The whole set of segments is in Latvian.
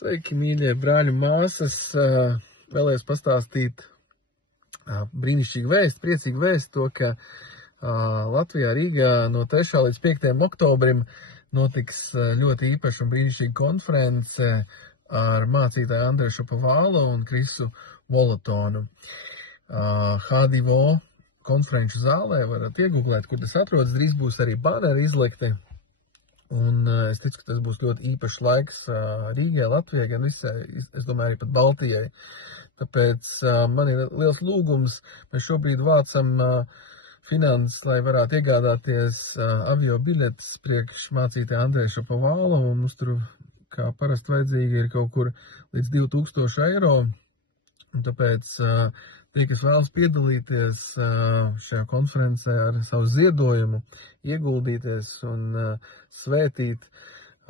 Sveiki, mīļie brāļi, māsas! Vēlējos pastāstīt brīnišķīgu vēstu, priecīgu vēstu, to, ka Latvijā, Rīgā no 3. līdz 5. oktobrim notiks ļoti īpaša un brīnišķīga konference ar mācītāju Andreju Šapovālu un Krisu Volotonu. H2O konferenču zālē varat iegooglēt, kur tas atrodas, drīz būs arī banneri izlikti. Un es ticu, ka tas būs ļoti īpašs laiks Rīgai, Latvijai, gan visai, es domāju, arī pat Baltijai. Tāpēc man ir liels lūgums, mēs šobrīd vācam finanses, lai varētu iegādāties avio biļetes priekš mācītāja Andreja Šapovāla, un mums tur, kā parasti vajadzīgi, ir kaut kur līdz 2000 eiro. Un tāpēc tie, kas vēlas piedalīties šajā konferencē ar savu ziedojumu, ieguldīties un svētīt,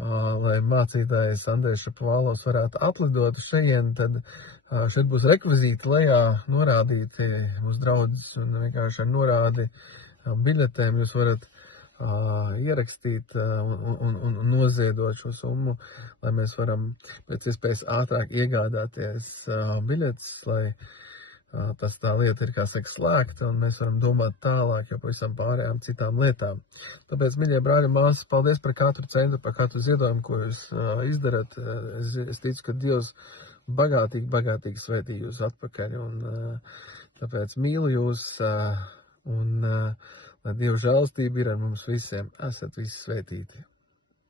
lai mācītājs Andrejs Šapovāls varētu atlidot šeit, tad šeit būs rekvizīti lejā norādīti mūsu draudzes un vienkārši ar norādi biļetēm jūs varat ierakstīt un noziedot šo summu, lai mēs varam pēc iespējas ātrāk iegādāties biļetes, lai tā lieta ir, kā saka, slēgta, un mēs varam domāt tālāk, jau pavisam pārējām citām lietām. Tāpēc, mīļie brāļi, māsas, paldies par katru centu, par katru ziedojumu, ko jūs izdarat. Es ticu, ka Dievs bagātīgi svētī jūs atpakaļ, un tāpēc mīlu jūs, un lai Dieva žēlastība ir ar mums visiem. Esat visi svētīti.